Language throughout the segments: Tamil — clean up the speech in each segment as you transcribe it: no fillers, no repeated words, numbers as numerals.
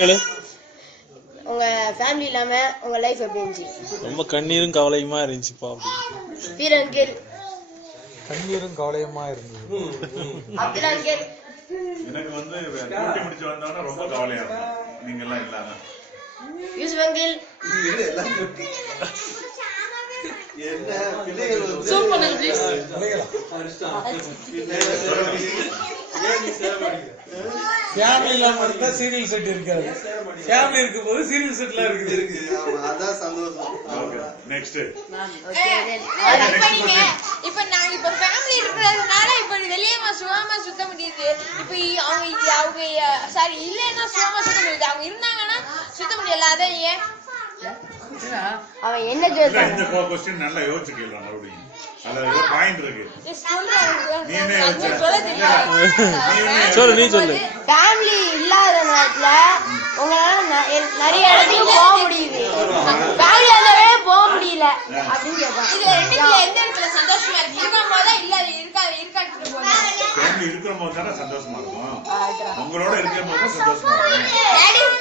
உங்க ஃபேமிலி இல்லாம உங்க லைஃப் எப்படி இருந்துச்சு? ரொம்ப கண்ணீரும் கவலையுமா இருந்துச்சுப்பா. வீர அங்கிள் கண்ணீரும் கவலையுமா இருந்தது. அப்துல் அங்கிள் எனக்கு வந்து கூட்டி முடிச்சு வந்தோன்னா ரொம்ப கவலையா இருக்கும். நீங்க எல்லாம் இல்லாம. Yusuf uncle super please family இல்லாம இருந்தா சீரியல் செட் இருக்காது. ஃபேமிலி இருக்கும்போது சீரியல் செட்ல இருக்குது. அதான் சந்தோஷம். Okay next. இப்ப நாங்க இப்ப ஃபேமிலி இருக்கிறதுனால இப்ப வெளியே சுகமா சுத்த முடியுது. இப்ப அவங்க சாரி இல்லன்னா சுகமா சுத்த முடியுது. அவங்க இருந்தாங்கன்னா சுத்த முடியல. அதான் ஏன் அவன் என்ன சொல்றான்? இந்த क्वेश्चन நல்லா யோசிச்சு கேளுங்க மறுபடியும். அதுல ஒரு பாயிண்ட் இருக்கு. சொல்லு நீ சொல்லு. ஃபேமிலி இல்லாத நேரத்துல உங்களால நிறைய இடத்துக்கு போக முடியுது. ஃபேமிலி இருந்தாவே போக முடியல அப்படின்னு கேட்பான். இது ரெண்டுல எந்த இடத்துல சந்தோஷமா இருக்கு? இருக்கும் போதா இல்ல இருக்காட்டு போதா? ஃபேமிலி இருக்கிற போது தானே சந்தோஷமா இருக்கும். உங்களோட இருக்கிற போது சந்தோஷமா இருக்கும்.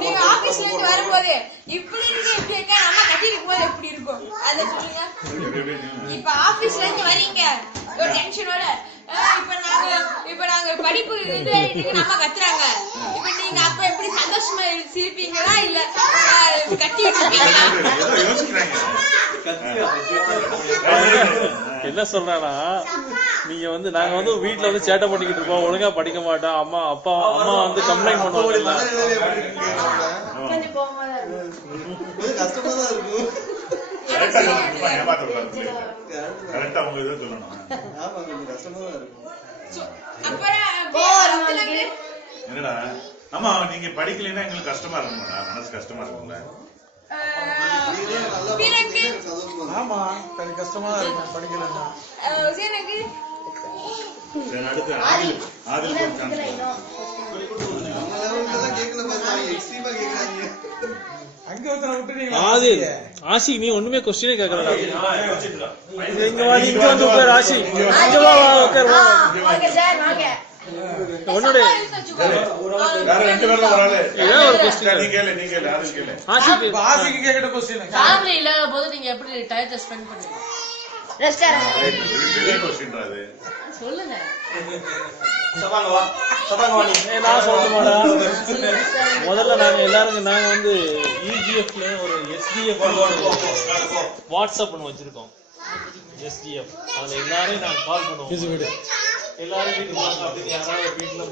நீங்க ஆபீஸ்ல இருந்து வரும்போது இப்படி இருக்கு எப்படி இருக்க அம்மா கட்டி இருக்கும் போது எப்படி இருக்கும் அத சொல்லுங்க. இப்ப ஆபீஸ்ல இருந்து வரீங்க ஒரு டென்ஷனோட இப்ப நாங்க படிப்பு இது நம்ம கத்துறாங்க. இப்ப நீங்க அப்ப எப்படி சந்தோஷமா சிரிப்பீங்களா இல்ல கட்டி வச்சிருப்பீங்களா? என்ன சொல்றானா, நீங்க வந்து நாங்க வந்து வீட்டுல வந்து சேட்டை பண்ணிக்கிட்டு இருப்போம், ஒழுங்கா படிக்க மாட்டோம், அம்மா வந்து கம்ப்ளைண்ட் பண்ணுவாங்க. கஷ்டமா தான் இருக்கும். கரெக்டா அவங்க இதை சொல்லணும். ஆமா கொஞ்சம் கஷ்டமா தான் இருக்கும். என்னடா ஆமா நீங்க படிக்கலைன்னா எங்களுக்கு கஷ்டமா இருக்கும்டா, மனசு கஷ்டமா இருக்கும்ல. ஆமா கொஞ்சம் கஷ்டமா தான் இருக்கும் படிக்கலன்னா. அடுத்து ஆதில் அங்க ஒருத்தனை விட்டுறீங்களா? ஆஷி நீ ஒண்ணுமே கொஸ்டினே கேட்கறடா. இங்க வா, இங்க வந்து உட்கார் ஆஷி. இங்க வா உட்கார் வா. ஓகே சார் வாங்க. உன்னோட வேற ரெண்டு பேர்ல ஒரு ஆளு ஏதோ ஒரு கொஸ்டின் நீ கேளு ஆதில் கேளு. ஆசிக்கு கேட்கிற கொஸ்டின். ஃபேமிலி இல்லாத போது நீங்க எப்படி டயத்தை ஸ்பெண்ட் பண்ணுவீங்க? ரெஸ்டாரண்ட் பெரிய கொஸ்டின் அது. சொல்லுங்க. நான் சொல்லணுமாடா? முதல்ல நாங்க வந்து இஜிஎஃப்ல ஒரு எஸ்டிஎஃப் வாட்ஸ்அப் ஒன்று வச்சிருக்கோம். எஸ்டிஎஃப் அதுல எல்லாரையும் நாங்க கால் பண்ணுவோம். எல்லாரும் வீட்டுக்கு வாங்க அப்படின்னு யாராவது வீட்டுல